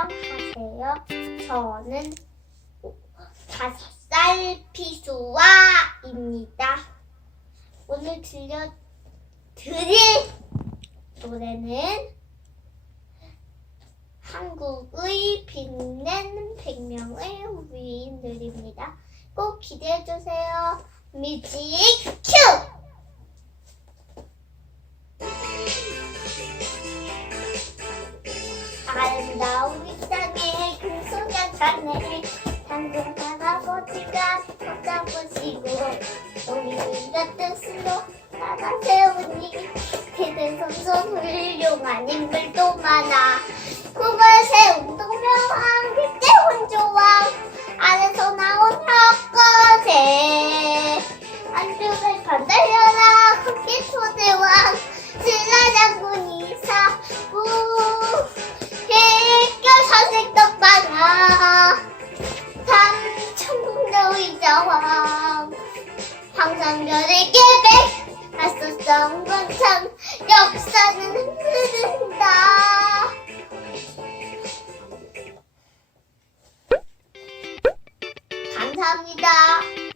안녕하세요. 저는 다섯 살 피수와입니다. 오늘 들려 드릴 노래는 한국의 빛낸 100명의 위인들입니다. 꼭 기대해 주세요. 뮤직 큐! 금속약하네 당근 할아버지가 걷잡으시고 우리 같은 수로 나가 세우니 대대손손 훌륭한 인물도 많아 의자왕 황상별의 계백 맞섰던 건참 역사는 흐른다 감사합니다.